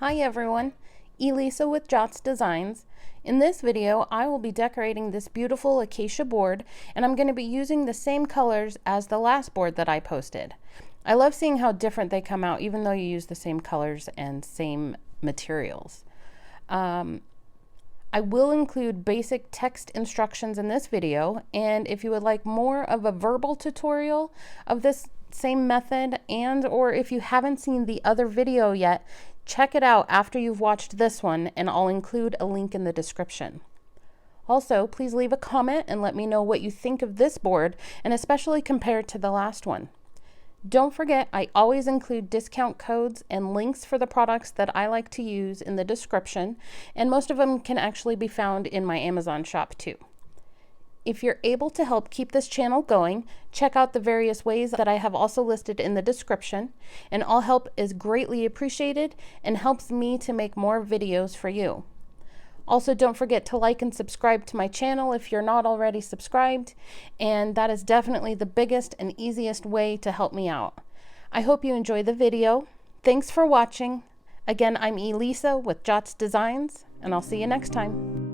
Hi everyone, Elisa with Jots Designs. In this video, I will be decorating this beautiful acacia board, and I'm going to be using the same colors as the last board that I posted. I love seeing how different they come out even though you use the same colors and same materials. I will include basic text instructions in this video, and if you would like more of a verbal tutorial of this same method, and or if you haven't seen the other video yet, check it out after you've watched this one, and I'll include a link in the description. Also, please leave a comment and let me know what you think of this board, and especially compared to the last one. Don't forget, I always include discount codes and links for the products that I like to use in the description, and most of them can actually be found in my Amazon shop too. If you're able to help keep this channel going, check out the various ways that I have also listed in the description, and all help is greatly appreciated and helps me to make more videos for you. Also, don't forget to like and subscribe to my channel if you're not already subscribed, and that is definitely the biggest and easiest way to help me out. I hope you enjoy the video. Thanks for watching. Again, I'm Elisa with Jots Designs, and I'll see you next time.